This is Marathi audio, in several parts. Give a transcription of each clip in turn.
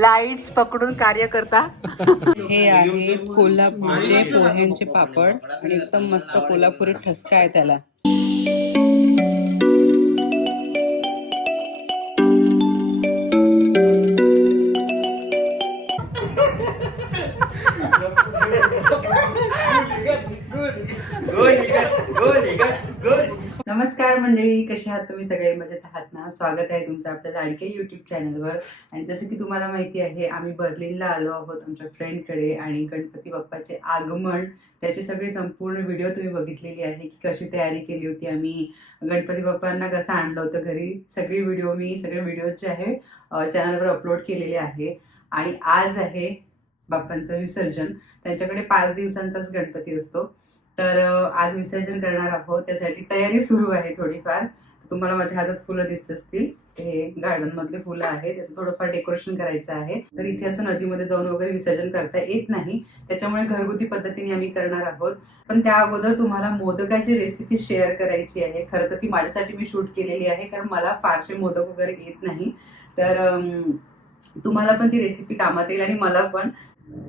लाईट्स पकडून कार्य करता? हे आहे कोल्हापूरचे पोह्यांचे पापड आणि एकदम मस्त कोल्हापुरी ठसका आहे त्याला. नमस्कार मंडळी कसे आहात तुम्ही सगळे? मजेत आहात ना? स्वागत आहे तुमचं आपल्या लाडके युट्यूब चॅनलवर आणि जसं की तुम्हाला माहिती आहे आम्ही बर्लिनला आलो आहोत आमच्या फ्रेंडकडे आणि गणपती बाप्पाचे आगमन. त्याची सगळी संपूर्ण व्हिडिओ तुम्ही बघितलेली आहे की कशी तयारी केली होती. आम्ही गणपती बाप्पांना कसं आणलं होतं घरी सगळी व्हिडिओ मी सगळे व्हिडिओ जे आहे चॅनलवर अपलोड केलेले आहे. आणि आज आहे बाप्पांचं विसर्जन. त्यांच्याकडे पाच दिवसांचाच गणपती असतो. तर आज विसर्जन करणार आहोत. त्यासाठी तयारी सुरू आहे थोडीफार. तुम्हाला माझ्या हातात फुलं दिसत असतील. हे गार्डन मधले फुलं आहे त्याचं थोडंफार डेकोरेशन करायचं आहे. तर इथे असं नदीमध्ये जाऊन वगैरे विसर्जन करता येत नाही. त्याच्यामुळे घरगुती पद्धतीने आम्ही करणार आहोत. पण त्या अगोदर तुम्हाला मोदकाची रेसिपी शेअर करायची आहे. खरं तर ती माझ्यासाठी मी शूट केलेली आहे. कारण मला फारसे मोदक वगैरे येत नाही. तर तुम्हाला पण ती रेसिपी कामात येईल आणि मला पण.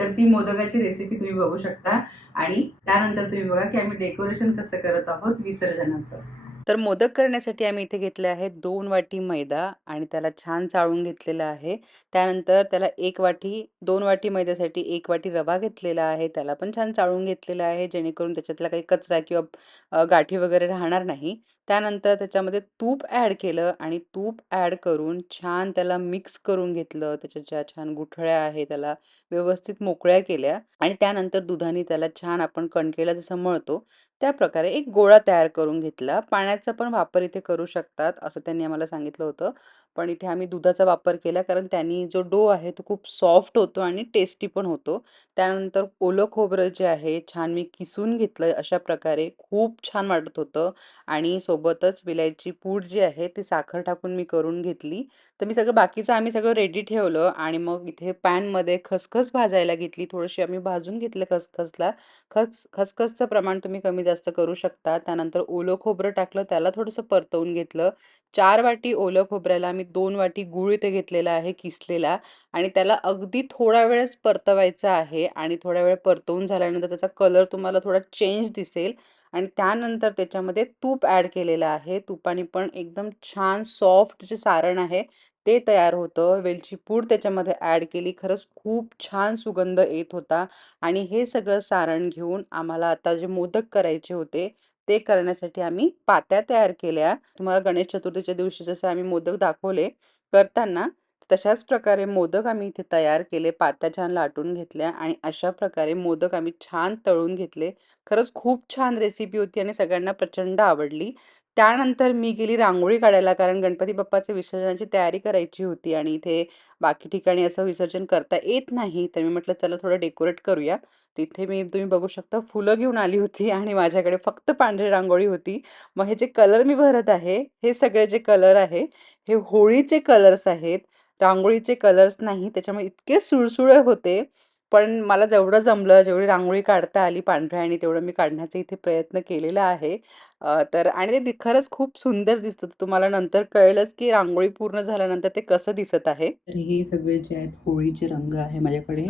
तर ती मोदकाची रेसिपी तुम्ही बघू शकता. आणि त्यानंतर तुम्ही बघा की आम्ही डेकोरेशन कसं करत आहोत विसर्जनाचं. तर मोदक करण्यासाठी आम्ही इथे घेतले आहेत दोन वाटी मैदा आणि त्याला छान चाळून घेतलेला आहे. त्यानंतर त्याला एक वाटी दोन वाटी मैद्यासाठी एक वाटी रवा घेतलेला आहे. त्याला पण छान चाळून घेतलेला आहे जेणेकरून त्याच्यातला काही कचरा किंवा गाठी वगैरे राहणार नाही. त्यानंतर त्याच्यामध्ये तूप ॲड केलं आणि तूप ॲड करून छान त्याला मिक्स करून घेतलं. त्याच्या ज्या छान गुठळ्या आहे त्याला व्यवस्थित मोकळ्या केल्या आणि त्यानंतर दुधाने त्याला छान आपण कणकेला जसं मळतो त्या प्रकारे एक गोळा तयार करून घेतला. पाण्याचा पण वापर इथे करू शकतात असं त्यांनी आम्हाला सांगितलं होतं. पण इथे आम्ही दुधाचा वापर केला कारण त्यांनी जो डो आहे तो खूप सॉफ्ट होतो आणि टेस्टी पण होतो. त्यानंतर ओलं खोबरं जे आहे छान मी किसून घेतलं अशा प्रकारे खूप छान वाटत होतं. आणि सोबतच विलायची पूड जी आहे ती साखर टाकून मी करून घेतली. तर मी सगळं बाकीचं आम्ही सगळं रेडी ठेवलं आणि मग इथे पॅनमध्ये खसखस भाजायला घेतली. थोडीशी आम्ही भाजून घेतलं खसखसला. खस खसखसचं प्रमाण तुम्ही कमी जास्त करू शकता. त्यानंतर ओलं खोबरं टाकलं त्याला थोडंसं परतवून घेतलं. चार वाटी ओलं खोबऱ्याला आम्ही दोन वाटी गूळ इथे घेतलेला आहे किसलेला आणि त्याला अगदी थोडा वेळच परतवायचा आहे आणि थोडा वेळ परतवून झाल्यानंतर त्याचा कलर तुम्हाला थोडा चेंज दिसेल आणि त्यानंतर त्याच्यामध्ये तूप ॲड केलेलं आहे. तुपाने पण एकदम छान सॉफ्ट जे सारण आहे ते तयार होतं. वेलची पूड त्याच्यामध्ये ॲड केली. खरंच खूप छान सुगंध येत होता आणि हे सगळं सारण घेऊन आम्हाला आता जे मोदक करायचे होते ते करण्यासाठी आम्ही पात्या तयार केल्या. तुम्हाला गणेश चतुर्थीच्या दिवशी जसे आम्ही मोदक दाखवले करताना तशाच प्रकारे मोदक आम्ही इथे तयार केले पात्या छान लाटून घेतल्या आणि अशा प्रकारे मोदक आम्ही छान तळून घेतले. खरंच खूप छान रेसिपी होती आणि सगळ्यांना प्रचंड आवडली. त्यानंतर मी गेली रांगोळी काढायला कारण गणपती बाप्पाच्या विसर्जनाची तयारी करायची होती आणि इथे बाकी ठिकाणी असं विसर्जन करता येत नाही तर मी म्हटलं चला थोडं डेकोरेट करूया. तिथे मी तुम्ही बघू शकता फुलं घेऊन आली होती आणि माझ्याकडे फक्त पांढरी रांगोळी होती. मग हे जे कलर मी भरत आहे हे सगळे जे कलर आहे हे होळीचे कलर्स आहेत. रांगोळीचे कलर्स नाही त्याच्यामुळे इतके सुळसुळे होते. पण मला जेवढं जमलं जेवढी रांगोळी काढता आली पांढऱ्या आणि तेवढं मी काढण्याचा इथे प्रयत्न केलेला आहे. तर आणि ते खरंच खूप सुंदर दिसतं. तुम्हाला नंतर कळेलच की रांगोळी पूर्ण झाल्यानंतर ते कसं दिसत आहे. तर हे सगळे जे आहेत होळीचे रंग आहे माझ्याकडे.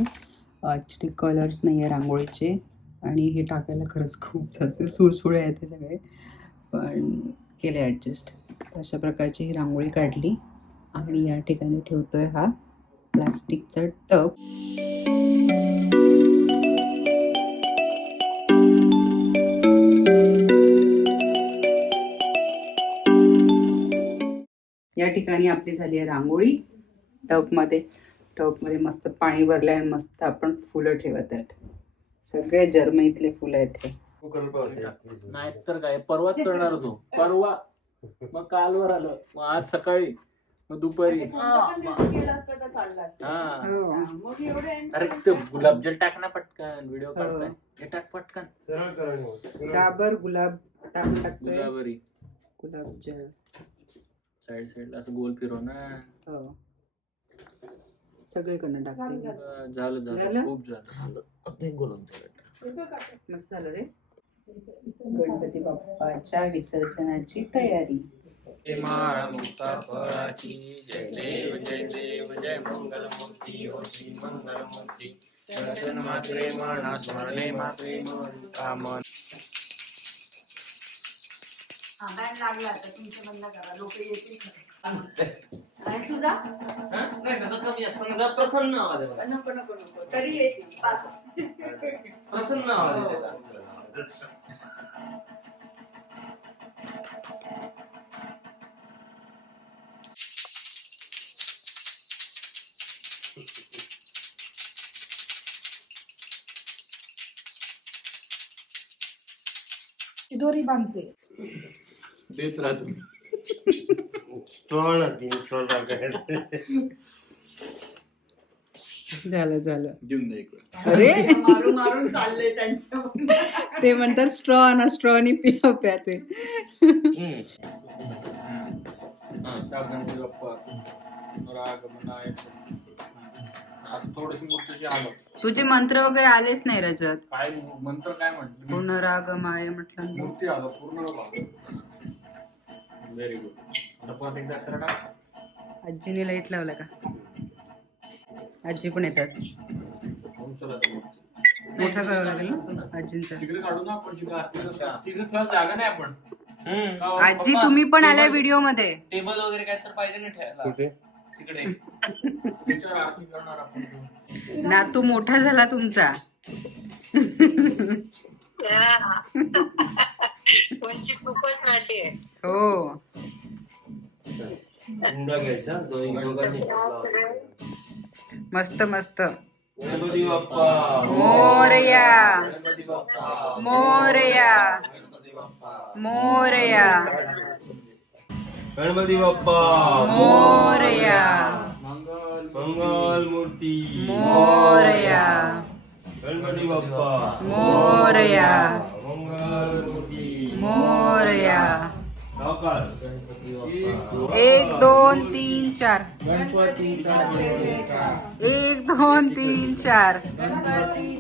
ॲक्च्युली कलर्स नाही आहे रांगोळीचे. आणि हे टाकायला खरंच खूप जास्त सुळसुळे आहेत ते सगळे. पण केले ॲडजस्ट अशा प्रकारची ही रांगोळी काढली. आणि या ठिकाणी ठेवतोय हा प्लास्टिकचा टब. या ठिकाणी आपली झाली आहे रांगोळी. टबमध्ये टबमध्ये मस्त पाणी भरलं आणि मस्त आपण फुलं ठेवत आहेत. सगळे जर्मनीतले फुलं आहेत हे. नाही तर काय परवाच करणार होतो. परवा मग कालवर आलं. मग आज सकाळी मग दुपारी. हा. हो. अरे ते गुलाबजल टाक ना पटकन व्हिडिओ हो. काढताय. हे टाक पटकन. सरळ डाबर गुलाब टाकून टाकतोय. गुलाबरी. गुलाब जल साईड साईडला असं गोल फिरव ना हो. सगळीकडनं टाकते. अं, झालं झालं? झालं? खूप झालं. मस्त झालं रे. गणपती बाप्पाच्या विसर्जनाची तयारी. माळ मुक्ता फळाची जय देव जय देव जय मंगल मूर्ती मात्रे म्हणा स्मरणे मात्रे म्हण काम लागला तर तुमचं आणि तुझा नाही त्याचा कमी असताना प्रसन्न आवाज आहे बघा. नको नको नको तरी येतील पाच. प्रसन्न आवाज आहे त्याचा. दोरी बांधते देत राहा तुम्ही स्ट्रॉंग तीन स्ट्रॉंग झालं झालं. देऊन द्या एक वेळ. अरे? मारून मारून चाललंय त्यांचं ते म्हणतात स्ट्रॉ ना स्ट्रॉ आणि पिया प्या ते. थोडीशी तुझे मंत्र वगैरे आलेच नाही रजत. काय मंत्र काय म्हटलं? पूर्ण राग माय म्हटलं. मूर्ती आलं पूर्ण व्हेरी गुड आता परत एकदा टाक आजीने लाइट लावला का? आजी पण येतात. मोठा करावं लागेल ना? आजींचा. ना जागा नाही आपण. हो? आजी तुम्ही पण आल्या टेबल- व्हिडिओमध्ये टेबल वगैरे काय तर पाहिजे ना ठेवायला. कुठे? तिकडे. त्याच्यावर आरती करणार आपण. नातू मोठा झाला तुमचा. उंची खूपच वाढली आहे. हो. हुंडा घ्यायचा दोन्ही दोघांनी. मस्त मस्त. गणपती बाप्पा. मोरया. गणपती बाप्पा. मोरया. मोरया. गणपती बाप्पा. मोरया. मंगल मंगल मूर्ती मोरया. गणपती बाप्पा मोरया मंगल मूर्ती मोरया एक दोन तीन चार गणपतीचा एक दोन तीन चार गणपती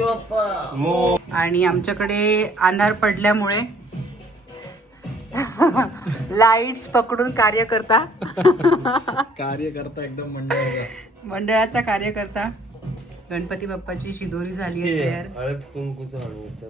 बाप्पा आणि आमच्याकडे अंधार पडल्यामुळे लाईट्स पकडून कार्य करता कार्य करता एकदम मंडळाचा. मंडळाचा कार्य करता गणपती बाप्पाची शिदोरी झाली आहे तयार. हळद कुंकूचा हळद.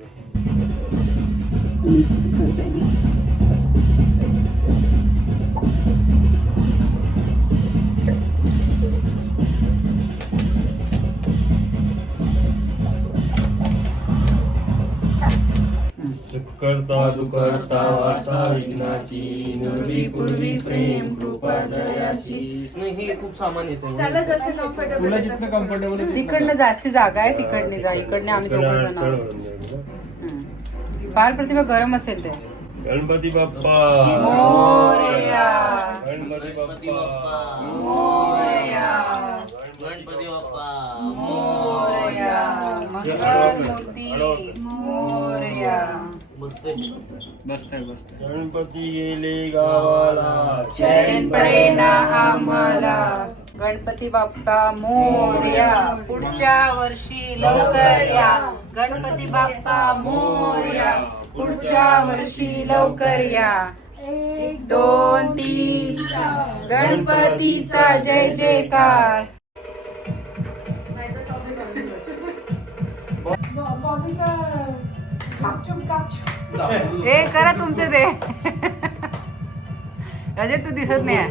करता दुकर्ता वार्ता विघ्नाची. नवी पूर्वी प्रेम कृपा दयाची नाही हे खूप सामान येते तुला जितकं कम्फर्टेबल आहे तिकडनं जास्त जागा आहे तिकडने जा इकडने आम्ही दोघं जण आहोत. बाल प्रतिभा गरम असेल ते गणपती बाप्पा. मोरया. गणपती बाप्पा. मोरया. गणपती बाप्पा. मोरया. मंगल मूर्ती. बसतंय बसतंय गणपती गेले गावाला. चैन पडेना आम्हाला. गणपती बाप्पा मोरया. पुढच्या वर्षी लवकर या. गणपती बाप्पा मोरया. पुढच्या वर्षी लवकर या. एक दोन तीन. गणपतीचा जय जयकार. ए करा तुमचे ते अजय तू दिसत नाही आहे.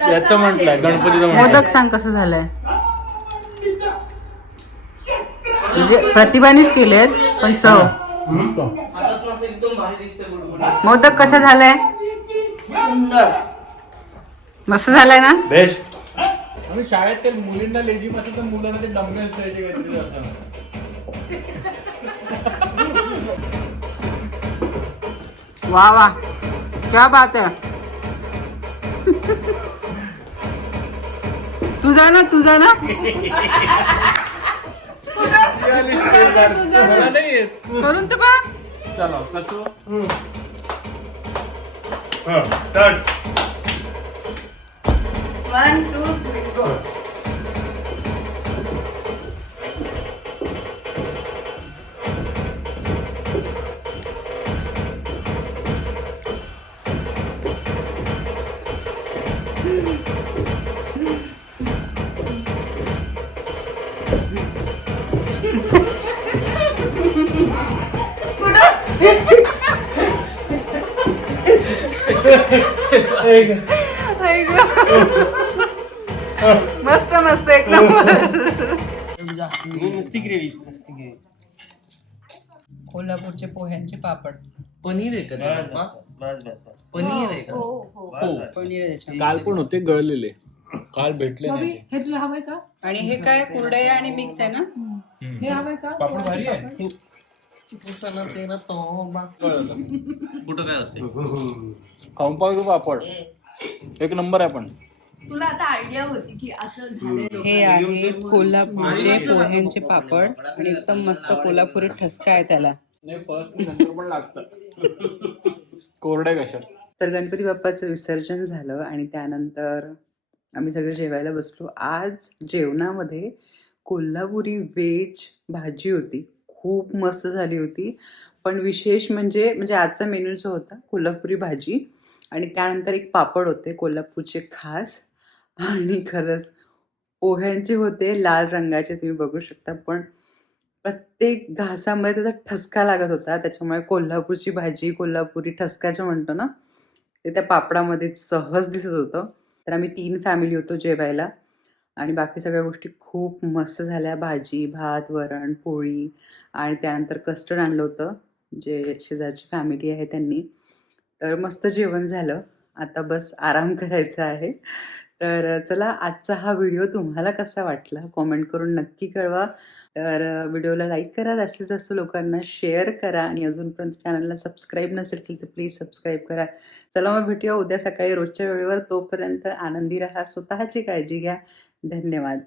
याचं म्हटलंय गणपतीचं मोदक सांग कसं झालंय. म्हणजे प्रतिभानेच केलेत पण चव. मोदक कसा झालाय? मस्त झालाय ना? बेस्ट आम्ही शाळेत ते मुलींना लेझिम असेल तर मुलांना ते काहीतरी असं. वा वा. क्या बात है. तुझा ना तुझा ना. करून तर बा चलो कसं? वन टू थ्री फोर मस्त मस्त एक नंबर नुसती ग्रेव्ही नुसती ग्रेव्ही कोल्हापूरचे पोह्यांचे पापड पनीर आहे का? हा? पनीर आहे का बस, बस. पनीर आहे. काल पण होते गळलेले काल भेटले बॉबी नाही हे तुला हवंय का? आणि हे काय कुरडया आणि मिक्स आहे ना? हे हवंय का? पापड भारी आहे. तेरा तोबा. कुठं काय होते पापड. एक नंबर आहे पण. तुला आता आयडिया होती की असं हे आहे कोल्हापूरचे पोह्यांचे पापड आणि एकदम मस्त कोल्हापुरी ठसका आहे त्याला. नाही फर्स्ट नंतर पण लागतं कोरड्या कशा तर गणपती बाप्पाचं विसर्जन झालं आणि त्यानंतर आम्ही सगळे जेवायला बसलो. आज जेवणामध्ये कोल्हापुरी व्हेज भाजी होती. खूप मस्त झाली होती. पण विशेष म्हणजे म्हणजे आजचा मेन्यू जो होता कोल्हापुरी भाजी आणि त्यानंतर एक पापड होते कोल्हापूरचे खास. आणि खरंच पोह्यांचे होते लाल रंगाचे तुम्ही बघू शकता. पण प्रत्येक घासामध्ये त्याचा ठसका लागत होता. त्याच्यामुळे कोल्हापूरची भाजी कोल्हापुरी ठसकाचं म्हणतो ना ते त्या पापडामध्ये सहज दिसत होतं. तर आम्ही तीन फॅमिली होतो जेवायला. आणि बाकी सगळ्या गोष्टी खूप मस्त झाल्या. भाजी भात वरण पोळी आणि त्यानंतर कस्टर्ड आणलं होतं जे शेजारची फॅमिली आहे त्यांनी. तर मस्त जेवण झालं. आता बस आराम करायचा आहे. तर चला आजचा हा व्हिडिओ तुम्हाला कसा वाटला? कॉमेंट करून नक्की कळवा. तर व्हिडिओला लाईक करा जास्तीत जास्त लोकांना शेअर करा आणि अजूनपर्यंत चॅनलला सबस्क्राईब नसेल केलं तर प्लीज सबस्क्राईब करा. चला मग भेटूया उद्या सकाळी रोजच्या वेळेवर. तोपर्यंत आनंदी राहा स्वतःची काळजी घ्या. धन्यवाद.